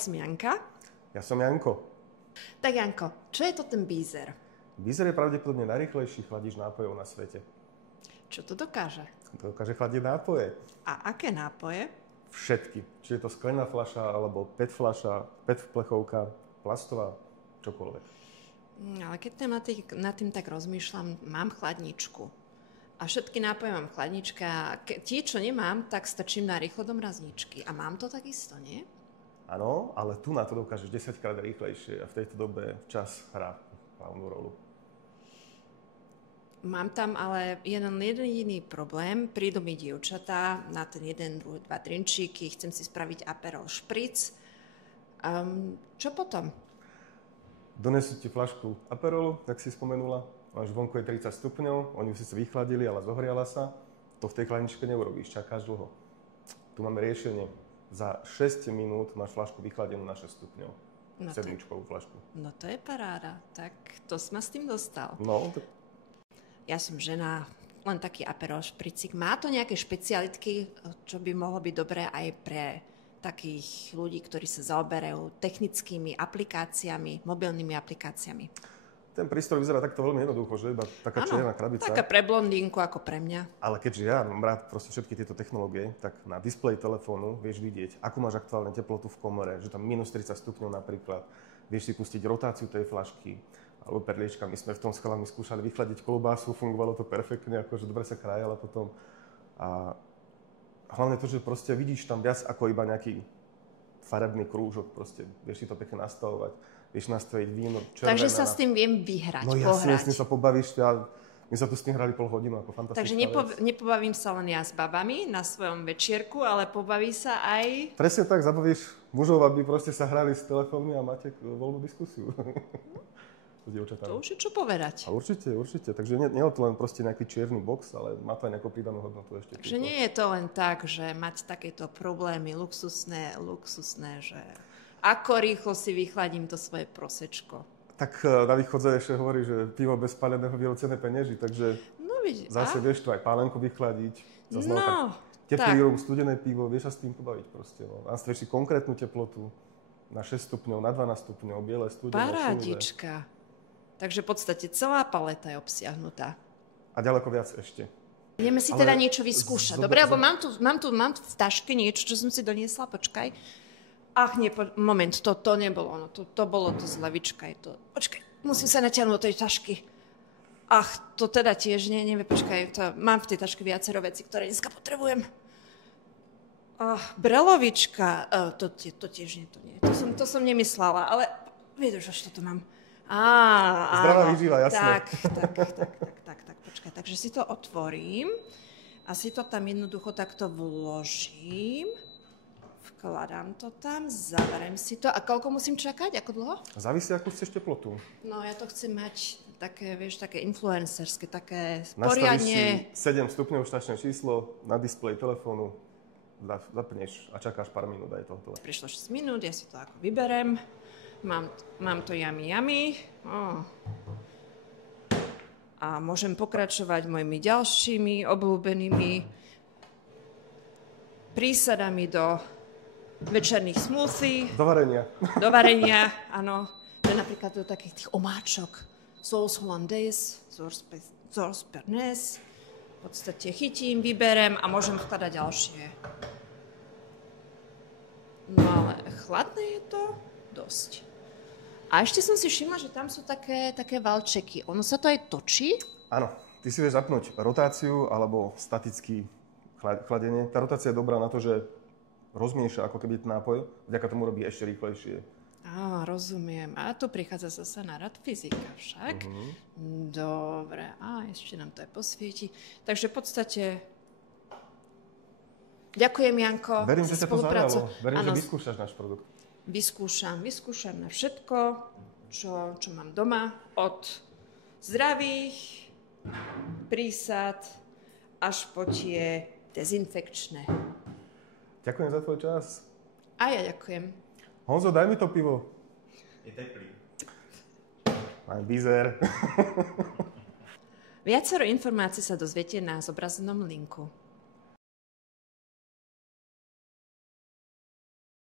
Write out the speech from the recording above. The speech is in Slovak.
som Janka. Ja som Janko. Tak Janko, čo je to ten Beezer? Beezer je pravdepodobne najrýchlejší chladič nápojov na svete. Čo to dokáže? Dokáže chladiť nápoje. A aké nápoje? Všetky. Či je to sklená fľaša, alebo PET fľaša, PET plechovka, plastová, čokoľvek. Ale keď nad tým tak rozmýšľam, mám chladničku. A všetky nápoje mám v chladničke a tie, čo nemám, tak strčím na rýchlo do mrazničky. A mám to takisto, nie? Áno, ale tu na to dokážeš 10-krát rýchlejšie a v tejto dobe čas hrá hlavnú rolu. Mám tam ale jeden jediný problém. Prídu mi dievčatá na ten 1, 2, 2 drinčíky, chcem si spraviť Aperol Spritz. Čo potom? Donesú ti fľašku Aperolu, tak si spomenula. Máš vonku je 30 stupňov, oni už si vychladili, ale zohriala sa. To v tej chladničke neurobíš, čakáš dlho. Tu máme riešenie. Za 6 minút máš fľašku vychladenú na 6 stupňov. No sedmičkovú fľašku. No to je paráda. Tak to si ma s tým dostal. No, Ja som žena, len taký Aperol Špricík. Má to nejaké špecialitky, čo by mohlo byť dobré aj pre takých ľudí, ktorí sa zaoberajú technickými aplikáciami, mobilnými aplikáciami? ten prístroj vyzerá takto veľmi jednoducho, že iba taká čierna krabica. Taká pre blondínku ako pre mňa. Ale keďže ja mám rád proste všetky tieto technológie, tak na displeji telefónu vieš vidieť, akú máš aktuálne teplotu v komore, že tam minus 30 stupňov napríklad. Vieš si pustiť rotáciu tej fľašky alebo perliečka. My sme v tom s chalami skúšali vychladiť klobásu, fungovalo to perfektne, akože dobre sa krájala potom. A hlavne to, že proste vidíš tam viac ako iba nejaký farebný krúžok, proste vieš si to pekne nastavovať. Vieš nastaviť víno, červená. Takže sa s tým viem vyhrať, no jasne, s tým sa pobavíš. My sa tu s tým hrali pol hodinu, ako fantastická Takže nepobavím sa len ja s babami na svojom večierku, ale pobaví sa aj... Presne tak, zabavíš mužov, aby proste sa hrali s telefónmi a máte voľnú diskusiu. To už je čo povedať. A určite. Takže nie je to len proste nejaký čierny box, ale má to aj nejakú pridanú hodnotu ešte. Takže nie je to len tak, že mať takéto problémy luxusné, že ako rýchlo si vychladím to svoje prosečko. Tak na východze ešte hovorí, že pivo bez páleného vyrocené penieži, takže zase vieš to aj pálenku vychladiť. Teplý rum, studené pivo, vieš sa s tým pobaviť proste. No. Nastavíš si konkrétnu teplotu na 6 stupňov, na 12 stupňov, biele, studené, parádička. Takže v podstate celá paleta je obsiahnutá. A ďaleko viac ešte. Ideme si teda niečo vyskúšať. Dobre, lebo mám tu v taške niečo, čo som si doniesla. Počkaj. Ach, nie, moment, to nebolo ono. To bolo to z levička. Počkaj, musím sa natiahnuť do tej tašky. Ach, to teda tiež nie, počkaj. Mám v tej taške viacero vecí, ktoré dneska potrebujem. Ach, brelovička. To tiež nie, to nie. To som nemyslela, ale vieš, čo to mám. Zdravá výživa, jasné. Tak, počkaj. Takže si to otvorím a si to tam jednoducho takto vložím. Vkladám to tam, zaberiem si to. A koľko musím čakať? Ako dlho? Závisí, akú chceš teplotu. No, ja to chcem mať také, také influencerské, také poriadne... Nastavíš si 7 stupňov štačné číslo na displeji telefónu, zapneš a čakáš pár minút a je to hotové. Prišlo 6 minút, ja si to ako vyberem. Mám to yummy. Oh. A môžem pokračovať mojimi ďalšími obľúbenými prísadami do večerných smoothie. Do varenia, áno. Napríklad do takých tých omáčok. Sauce hollandaise, sauce bernaise. V podstate chytím, vyberem a môžem vkladať ďalšie. No ale chladné je to dosť. A ešte som si všimla, že tam sú také valčeky. Ono sa to aj točí? Áno. Ty si vieš zapnúť rotáciu alebo statické chladenie. Tá rotácia je dobrá na to, že rozmieša ako keby nápoj. Vďaka tomu robí ešte rýchlejšie. Rozumiem. A tu prichádza zase na rad fyzika však. Dobre. Ešte nám to aj posvieti. Takže v podstate... Ďakujem, Janko, Verím, za že spoluprácu. Verím, že vyskúšaš náš produkt. Vyskúšam na všetko, čo mám doma. Od zdravých prísad až po tie dezinfekčné. Ďakujem za tvoj čas. A ja ďakujem. Honzo, daj mi to pivo. Je teplý. Aj Beezer. Viacero informácií sa dozviete na zobrazenom linku.